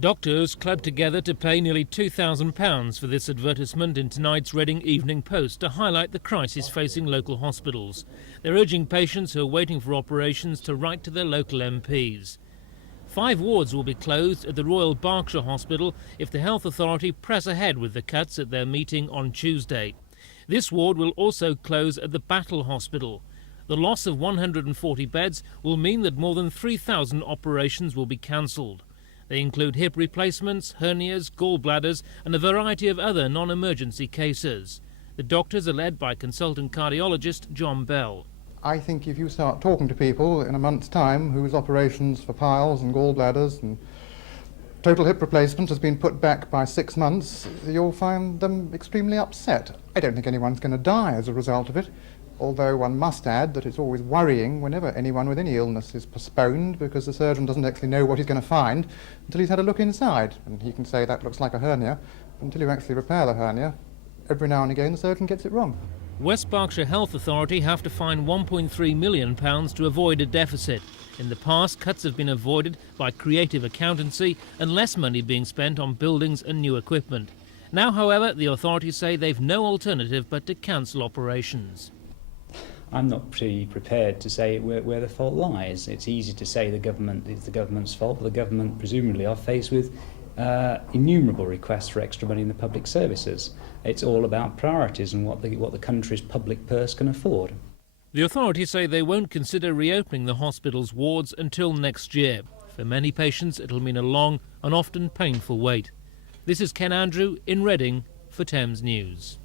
Doctors clubbed together to pay nearly £2,000 for this advertisement in tonight's Reading Evening Post to highlight the crisis facing local hospitals. They're urging patients who are waiting for operations to write to their local MPs. 5 wards will be closed at the Royal Berkshire Hospital if the Health Authority press ahead with the cuts at their meeting on Tuesday. This ward will also close at the Battle Hospital. The loss of 140 beds will mean that more than 3,000 operations will be cancelled. They include hip replacements, hernias, gallbladders and a variety of other non-emergency cases. The doctors are led by consultant cardiologist John Bell. I think if you start talking to people in a month's time whose operations for piles and gallbladders and total hip replacement has been put back by 6 months, you'll find them extremely upset. I don't think anyone's going to die as a result of it, although one must add that it's always worrying whenever anyone with any illness is postponed, because the surgeon doesn't actually know what he's going to find until he's had a look inside, and he can say that looks like a hernia. Until you actually repair the hernia, every now and again the surgeon gets it wrong. West Berkshire Health Authority have to find £1.3 million to avoid a deficit. In the past, cuts have been avoided by creative accountancy and less money being spent on buildings and new equipment. Now, however, the authorities say they've no alternative but to cancel operations. I'm not pretty prepared to say where the fault lies. It's easy to say it's the government's fault, but the government presumably are faced with innumerable requests for extra money in the public services. It's all about priorities and what the country's public purse can afford. The authorities say they won't consider reopening the hospital's wards until next year. For many patients, it'll mean a long and often painful wait. This is Ken Andrew in Reading for Thames News.